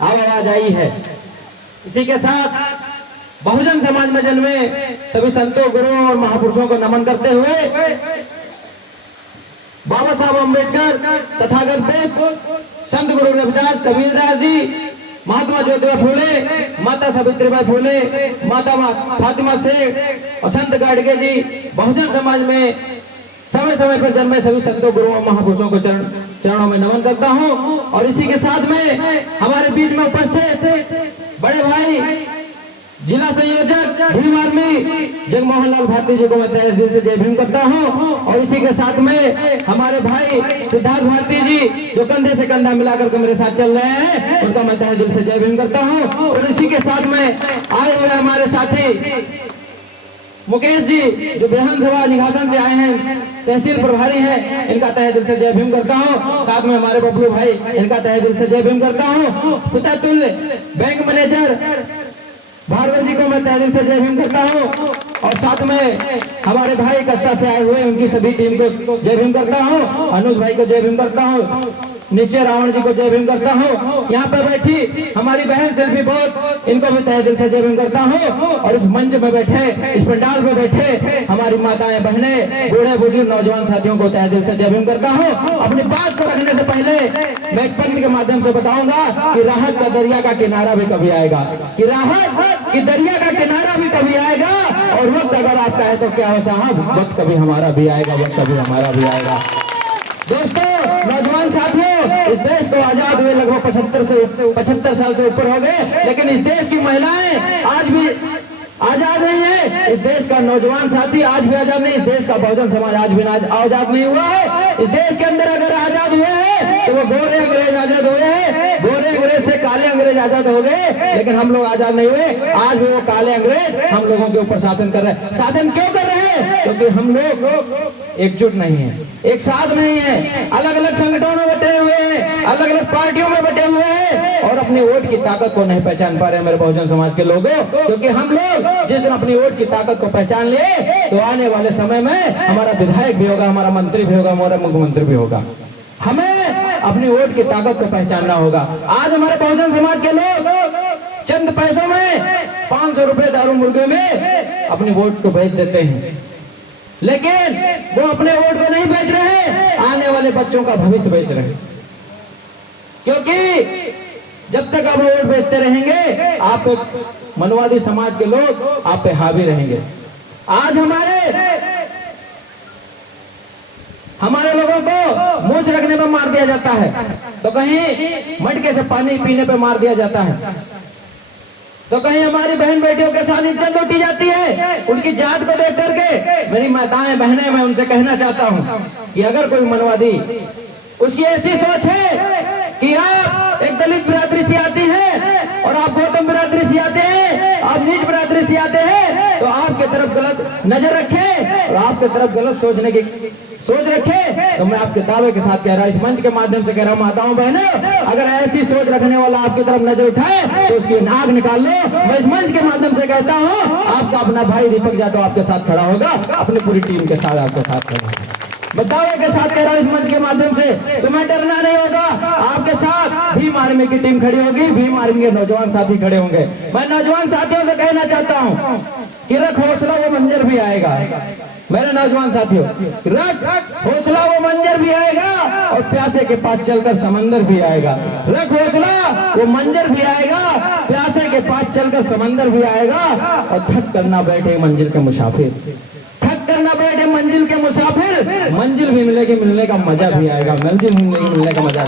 आवाज आई है। इसी के साथ बहुजन समाज में जन्मे सभी संतों, गुरुओं और महापुरुषों को नमन करते हुए बाबा साहब अम्बेडकर, तथागत बुद्ध, संत गुरु रविदास, कबीरदास जी, महात्मा ज्योतिबा फूले, माता सावित्रीबाई फूले, माता फातिमा शेख और संत गाडगे जी, बहुजन समाज में समय समय पर जन्मे सभी संतों, गुरुओं, महापुरुषों को चरणों में नमन करता हूं। और इसी के साथ में हमारे बीच में उपस्थित बड़े भाई जिला संयोजक भीम आर्मी जगमोहन लाल भारती जी को मैं तहे दिल से जय भीम करता हूं। और इसी के साथ में हमारे भाई सिद्धार्थ भारती जी जो कंधे से कंधा मिलाकर के मेरे साथ चल रहे हैं, उनका मैं तहे दिल से जय भीम करता हूं। और इसी के साथ में आए हुए हमारे साथी मुकेश जी जो विधानसभा निघासन से आए हैं, तहसील प्रभारी हैं, इनका तहे दिल से जय भीम करता हूं। साथ में हमारे बबलू भाई, इनका तहे दिल से जय भीम करता हूं। पिता तुल्य बैंक मैनेजर भार्गव जी को मैं तहे दिल से जय भीम करता हूं। और साथ में हमारे भाई कस्ता से आए हुए उनकी सभी टीम को जय भीम करता हूं। अनुज भाई को जय भीम करता हूं। निश्चय रावण जी को जय भीम करता हूं। यहाँ पर बैठी हमारी बहन सेल्फी बहुत, इनको भी तहे दिल से जय भीम करता हूं। और इस मंच में बैठे, इस पंडाल में बैठे हमारी माताएं, बहनें, बूढ़े बुजुर्ग, नौजवान साथियों को तहे दिल से जय भीम करता हूं। अपनी बात को रखने से पहले मैं एक पंक्ति के माध्यम से बताऊंगा कि राहत का दरिया का किनारा भी कभी आएगा, कि राहत कि दरिया का किनारा भी कभी आएगा। और वक्त अगर आपका है तो क्या हो साहब, वक्त कभी हमारा भी आएगा, वक्त कभी हमारा भी आएगा। दोस्तों, नौजवान साथियों, इस देश को आजाद हुए लगभग 75 साल से ऊपर हो गए, लेकिन इस देश की महिलाएं आज भी आजाद नहीं है। इस देश का नौजवान साथी आज भी आजाद नहीं, इस देश का बहुजन समाज आज भी आजाद नहीं हुआ है। इस देश के अंदर अगर आजाद हुए हैं तो वो गोरे अंग्रेज आजाद हुए हैं, गोरे अंग्रेज से काले अंग्रेज आजाद हो गए, लेकिन हम लोग आजाद नहीं हुए। आज भी वो काले अंग्रेज हम लोगों के ऊपर शासन कर रहे हैं। शासन क्यों कर रहे हैं? क्योंकि हम लोग एकजुट नहीं है, एक साथ नहीं है, अलग अलग संगठनों में बटे हुए हैं, अलग अलग पार्टियों में बटे हुए हैं और अपनी वोट की ताकत को नहीं पहचान पा रहे मेरे बहुजन समाज के लोगों। क्योंकि हम लोग जिस दिन अपनी वोट की ताकत को पहचान लिए तो आने वाले समय में हमारा विधायक भी होगा, हमारा मंत्री भी होगा, हमारा मुख्यमंत्री भी होगा। हमें अपनी वोट की ताकत को पहचानना होगा। आज हमारे बहुजन समाज के लोग चंद पैसों में 500 रुपए दारू मुर्गे में अपनी वोट को बेच देते हैं, लेकिन वो अपने वोट को नहीं बेच रहे, आने वाले बच्चों का भविष्य बेच रहे हैं। क्योंकि जब तक आप वोट बेचते रहेंगे, आप मनवादी समाज के लोग आप पे हावी रहेंगे। आज हमारे लोगों को मूंछ रखने पर मार दिया जाता है, तो कहीं मटके से पानी पीने पर मार दिया जाता है, तो कहीं हमारी बहन बेटियों के साथ इज्जत लूटी जाती है उनकी जात को देख करके। मेरी माताएं, बहनें, मैं उनसे कहना चाहता हूं कि अगर कोई मनवादी उसकी ऐसी सोच है कि आप एक दलित बिरादरी से आती हैं और आप गौतम बिरादरी से आते हैं, आप नीच बिरादरी से आते हैं, तो आपके तरफ गलत नजर रखें और आपके तरफ गलत सोचने की सोच रखे। तो मैं आपके दावे के साथ कह रहा हूं, इस मंच के माध्यम से कह रहा हूं, माताओं बहनों, अगर ऐसी सोच रखने वाला आपकी तरफ नजर उठाए तो उसकी नाक निकाल लो। मैं इस मंच के माध्यम से कहता हूं, आपका अपना भाई दीपक जादव आपके साथ खड़ा होगा, अपनी पूरी टीम के साथ आपके साथ खड़ा होगा। मैं दावे के साथ कह रहा हूं इस मंच के माध्यम से, तुम्हें डरना नहीं होगा। आपके साथ भीम आर्मी की टीम खड़ी होगी, भीम आर्मी के नौजवान साथी खड़े होंगे। मैं नौजवान साथियों से कहना चाहता हूं कि रख हौसला, वो मंजर भी आएगा। मेरे नौजवान साथियों, रख हौसला, वो मंजर भी आएगा और प्यासे के पास चलकर समंदर भी आएगा। रख हौसला, वो मंजर भी आएगा, प्यासे के पास चलकर समंदर भी आएगा। और थक कर ना बैठे मंजिल के मुसाफिर, थक कर ना बैठे मंजिल के मुसाफिर, मंजिल भी मिलेगी, मिलने का मजा भी आएगा, मंजिल भी मिलेगी, मिलने का मजा।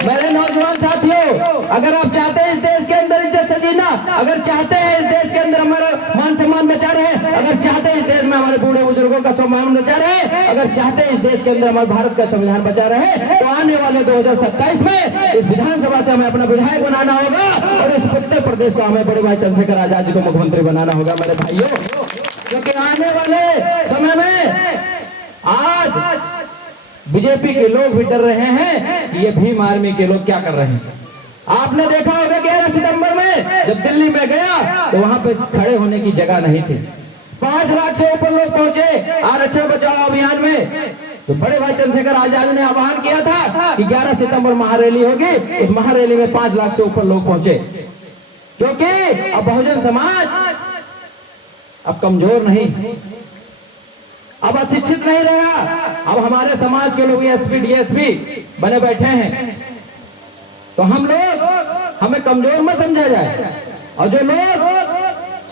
मेरे नौजवान साथियों, अगर आप चाहते हैं इस देश के अंदर इज्जत से जीना, अगर चाहते हैं इस देश के अंदर हमारा मान सम्मान बचा रहे, अगर चाहते हैं इस देश में हमारे बूढ़े बुजुर्गों का सम्मान बचा रहे, अगर चाहते हैं इस देश के अंदर हमारे भारत का संविधान बचा रहे, तो आने वाले 2027 में इस विधानसभा से हमें अपना विधायक बनाना होगा और इस उत्तर प्रदेश को हमें बड़े भाई चंद्रशेखर आजाद जी को मुख्यमंत्री बनाना होगा मेरे भाइयों। क्योंकि आने वाले समय में आज बीजेपी के लोग भी डर रहे हैं कि ये भीम आर्मी के लोग क्या कर रहे हैं। आपने देखा होगा 11 सितंबर में जब दिल्ली में गया तो वहां पे खड़े होने की जगह नहीं थी। 5 लाख से ऊपर लोग पहुंचे आरक्षण बचाओ अभियान में। तो बड़े भाई चंद्रशेखर आजाद ने आह्वान किया था कि 11 सितंबर महारैली होगी, उस महारैली में 5 लाख से ऊपर लोग पहुंचे, क्योंकि अब बहुजन समाज अब कमजोर नहीं, अब अशिक्षित नहीं रहा। अब हमारे समाज के लोग एसपी डीएसपी बने बैठे हैं, तो हमें कमजोर मत समझा जाए। और जो लोग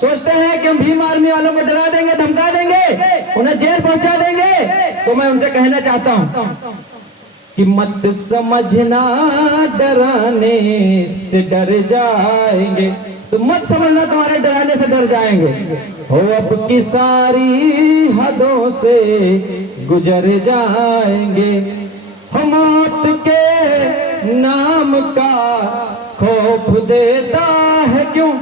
सोचते हैं कि हम भीम आर्मी वालों को डरा देंगे, धमका देंगे, उन्हें जेल पहुंचा देंगे, तो मैं उनसे कहना चाहता हूं कि मत समझना डराने से डर जाएंगे, तो मत समझना तुम्हारे डराने से डर जाएंगे। हो अब की सारी हदों से गुजर जाएंगे, हम मौत के नाम का खौफ देता है क्यों,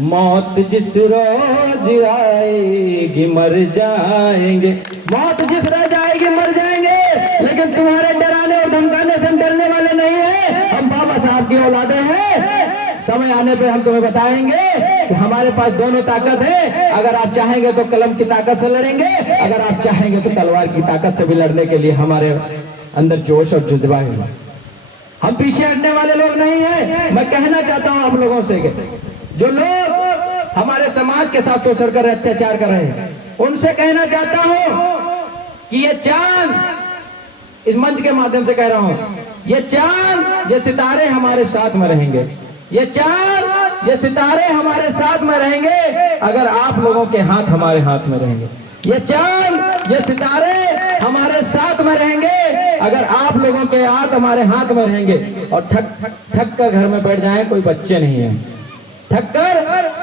मौत जिस रोज आएगी मर जाएंगे, मौत जिस रोज आएगी मर जाएंगे। लेकिन तुम्हारे डराने और धमकाने से हम डरने वाले नहीं है, हम बाबा साहब की औलादे हैं। समय आने पे हम तुम्हें बताएंगे कि हमारे पास दोनों ताकत है। अगर आप चाहेंगे तो कलम की ताकत से लड़ेंगे, अगर आप चाहेंगे तो तलवार की ताकत से भी लड़ने के लिए हमारे अंदर जोश और जज्बा है। हम पीछे हटने वाले लोग नहीं हैं। मैं कहना चाहता हूं आप लोगों से कि जो लोग हमारे समाज के साथ शोषण कर रहे, अत्याचार कर रहे हैं, उनसे कहना चाहता हूं कि ये चांद, इस मंच के माध्यम से कह रहा हूं, ये चांद, ये सितारे हमारे साथ में रहेंगे, ये चांद, ये सितारे हमारे साथ में रहेंगे अगर आप लोगों के हाथ हमारे हाथ में रहेंगे। ये चांद, ये सितारे हमारे साथ में रहेंगे अगर आप लोगों के हाथ हमारे हाथ में रहेंगे। और ठक कर घर में बैठ जाएं, कोई बच्चे नहीं है, ठक कर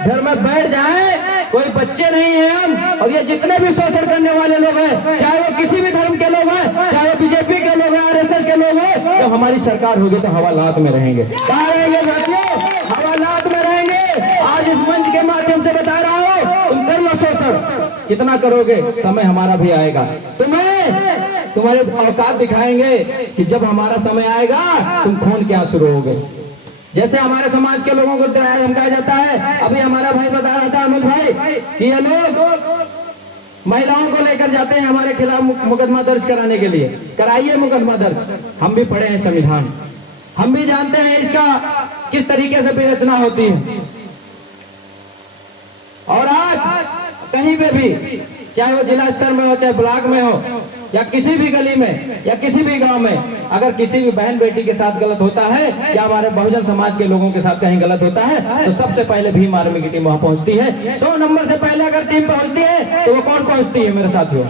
घर में बैठ जाएं, कोई बच्चे नहीं है हम। और ये जितने भी शोषण करने वाले लोग हैं, चाहे वो किसी भी धर्म के लोग हैं, चाहे वो बीजेपी के लोग हैं, आरएसएस के लोग हैं, तो हमारी सरकार होगी तो हवालात में रहेंगे। कहाँ रहेंगे साथियों? हवालात में रहेंगे। आज इस मंच के माध्यम से बता रहा हूँ, तुम कर लो शोषण, कितना करोगे, समय हमारा भी आएगा, तुम्हारे औकात दिखाएंगे कि जब हमारा समय आएगा तुम खून के आंसू रोओगे। जैसे हमारे समाज के लोगों को डराया धमकाया जाता है। अभी हमारा भाई बता रहा था, अमित भाई, कि ये लोग महिलाओं को लेकर जाते हैं हमारे खिलाफ मुकदमा दर्ज कराने के लिए। कराइए मुकदमा दर्ज, हम भी पढ़े हैं संविधान, हम भी जानते हैं इसका किस तरीके से विरचना होती है। और आज कहीं पे भी, चाहे वो जिला स्तर में हो, चाहे ब्लॉक में हो, या किसी भी गली में या किसी भी गांव में, अगर किसी भी बहन बेटी के साथ गलत होता है या हमारे बहुजन समाज के लोगों के साथ कहीं गलत होता है, तो सबसे पहले भीम आर्मी की टीम वहां पहुंचती है। 100 नंबर से पहले अगर टीम पहुंचती है तो वो कौन पहुंचती है मेरे साथियों?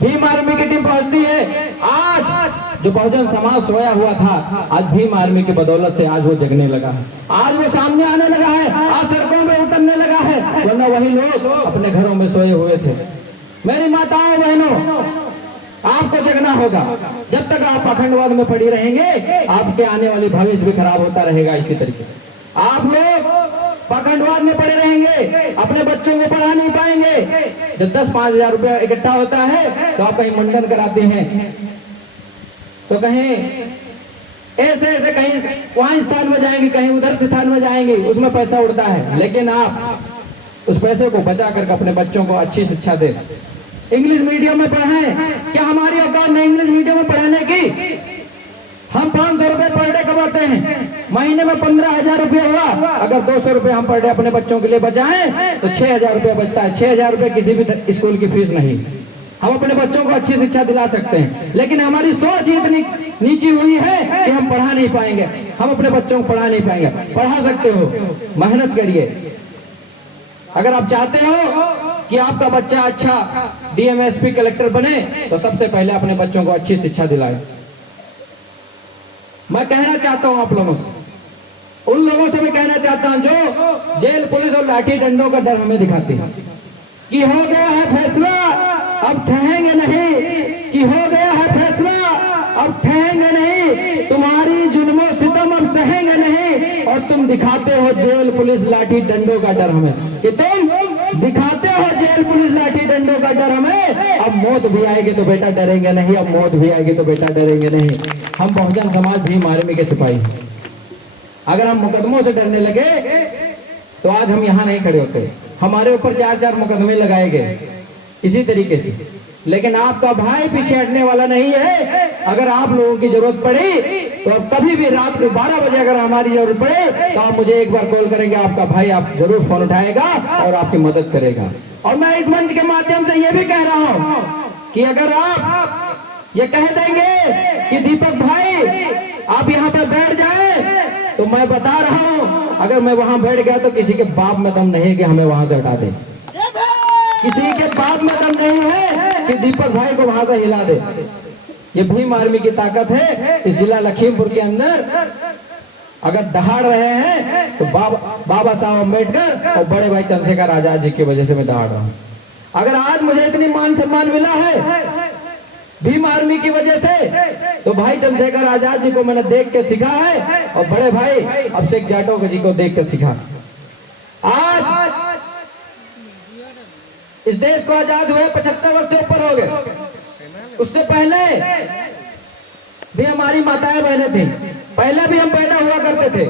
भीम आर्मी की टीम पहुंचती है। आज जो बहुजन समाज सोया हुआ था, आज भीम आर्मी की बदौलत से आज वो जगने लगा है, आज वो सामने आने लगा है, आज सड़कों में उतरने लगा है, वरना वही लोग अपने घरों में सोए हुए थे। मेरी माताओं बहनों, आपको जगना होगा। जब तक आप अखंडवाद में पड़ी रहेंगे, आपके आने वाली भविष्य भी खराब होता रहेगा। इसी तरीके से आप लोग अखंडवाद में पड़े रहेंगे, अपने बच्चों को पढ़ा नहीं पाएंगे। जब 10-5 हजार रुपया इकट्ठा होता है तो आप कहीं मुंडन कराते हैं, तो कहीं ऐसे कहीं वहां स्थान में जाएंगे, कहीं उधर स्थान में जाएंगे, उसमें पैसा उड़ता है। लेकिन आप उस पैसे को बचा करके अपने बच्चों को अच्छी शिक्षा दें, इंग्लिश मीडियम में पढ़ाएं। क्या हमारी औकात नहीं इंग्लिश मीडियम में पढ़ाने की? हम 500 रुपए पर डे कमाते हैं, महीने में 15,000 रुपया हुआ। अगर 200 रुपए हम पर डे अपने बच्चों के लिए बचाएं तो 6,000 रुपया बचता है। 6,000 रुपए किसी भी स्कूल की फीस नहीं। हम अपने बच्चों को अच्छी शिक्षा दिला सकते हैं, लेकिन हमारी सोच ही इतनी नीची हुई है कि हम पढ़ा नहीं पाएंगे, हम अपने बच्चों को पढ़ा नहीं पाएंगे। पढ़ा सकते हो, मेहनत करिए। अगर आप चाहते हो कि आपका बच्चा अच्छा डीएम एसपी कलेक्टर बने, तो सबसे पहले अपने बच्चों को अच्छी शिक्षा दिलाएं। मैं कहना चाहता हूं आप लोगों से, उन लोगों से मैं कहना चाहता हूं जो जेल पुलिस और लाठी डंडों का डर हमें दिखाते हैं कि हो गया है फैसला अब ठहेंगे नहीं, कि हो गया है फैसला अब ठहेंगे नहीं, तुम्हारी जुल्मों सितम अब सहेंगे नहीं। और तुम दिखाते हो जेल पुलिस लाठी डंडों का डर हमें, कि तुम दिखाते हो जेल पुलिस लाठी डंडों का डर हमें। अब मौत भी आएगी तो बेटा डरेंगे नहीं, अब मौत भी आएगी तो बेटा डरेंगे नहीं। हम बहुजन समाज भीम आर्मी के सिपाही, अगर हम मुकदमों से डरने लगे तो आज हम यहाँ नहीं खड़े होते। हमारे ऊपर 4-4 मुकदमे लगाए गए इसी तरीके से, लेकिन आपका भाई पीछे हटने वाला नहीं है। अगर आप लोगों की जरूरत पड़ी तो अब कभी भी रात के 12 बजे अगर हमारी जरूरत पड़े तो आप मुझे एक बार कॉल करेंगे, आपका भाई आप जरूर फोन उठाएगा और आपकी मदद करेगा। और मैं इस मंच के माध्यम से ये भी कह रहा हूँ कि अगर आप ये कह देंगे कि दीपक भाई आप यहाँ पर बैठ जाए, तो मैं बता रहा हूँ अगर मैं वहां बैठ गया तो किसी के बाप में दम नहीं कि हमें वहां से हटा दे। किसी के बाप में दम नहीं है कि दीपक भाई को वहां से हिला दे। ये भीम आर्मी की ताकत है। इस जिला लखीमपुर के अंदर अगर दहाड़ रहे हैं तो बाबा साहब अम्बेडकर और बड़े भाई चंद्रशेखर आजाद जी की वजह से मैं दहाड़ रहा हूं। अगर आज मुझे इतनी मान सम्मान मिला है भीम आर्मी की वजह से, तो भाई चंद्रशेखर आजाद जी को मैंने देख के सीखा है और बड़े भाई अभिषेक जाटव जी को देख के सीखा। आज इस देश को आजाद हुए 75 वर्ष से ऊपर हो गए। उससे पहले भी हमारी माताएं बहनें थी, पहले भी हम पैदा हुआ करते थे,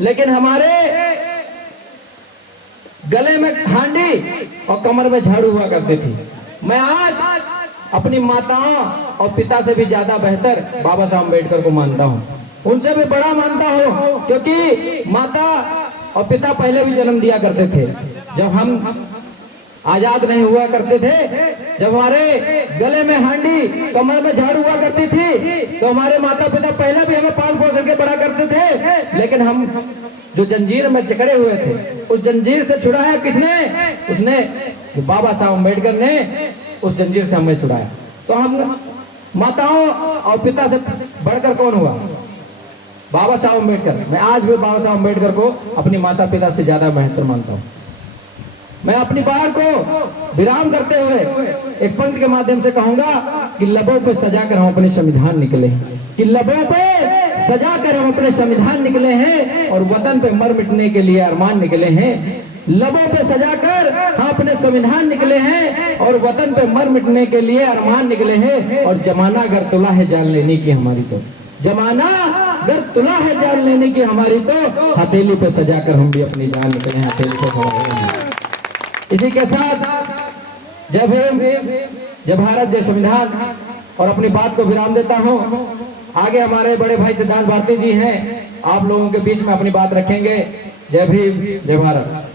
लेकिन हमारे गले में हांडी और कमर में झाड़ू हुआ करती थी। मैं आज अपनी माताओं और पिता से भी ज्यादा बेहतर बाबा साहब अम्बेडकर को मानता हूँ, उनसे भी बड़ा मानता हूँ, क्योंकि माता और पिता पहले भी जन्म दिया करते थे। जब हम आजाद नहीं हुआ करते थे, जब हमारे गले में हांडी कमर में झाड़ू हुआ करती थी, तो हमारे माता पिता पहले भी हमें पाल पोस के बड़ा करते थे, लेकिन हम जो जंजीर में जकड़े हुए थे उस जंजीर से छुड़ाया किसने? उसने बाबा साहब अम्बेडकर ने उस जंजीर से हमें छुड़ाया। तो हम माताओं और पिता से बढ़कर कौन हुआ? बाबा साहब अम्बेडकर। मैं आज भी बाबा साहब अम्बेडकर को अपनी माता पिता से ज्यादा बेहतर मानता हूँ। मैं अपनी बात को विराम करते हुए एक पंक्ति के माध्यम से कहूंगा कि लबों पे सजा कर हम अपने संविधान निकले हैं, कि लबों पे सजा कर हम अपने संविधान निकले हैं और वतन पे मर मिटने के लिए अरमान निकले हैं। लबों पे सजा कर हम अपने संविधान निकले हैं और वतन पे मर मिटने के लिए अरमान निकले हैं। और जमाना अगर तुला है जान लेने की हमारी, तो जमाना अगर तुला है जान लेने की हमारी, तो हथेली पे सजा कर हम भी अपनी जान निकले हैं, हथेली पे सजा। इसी के साथ जय भारत जय संविधान और अपनी बात को विराम देता हूं। आगे हमारे बड़े भाई सिद्धांत भारती जी हैं, आप लोगों के बीच में अपनी बात रखेंगे। जय भीम जय भारत।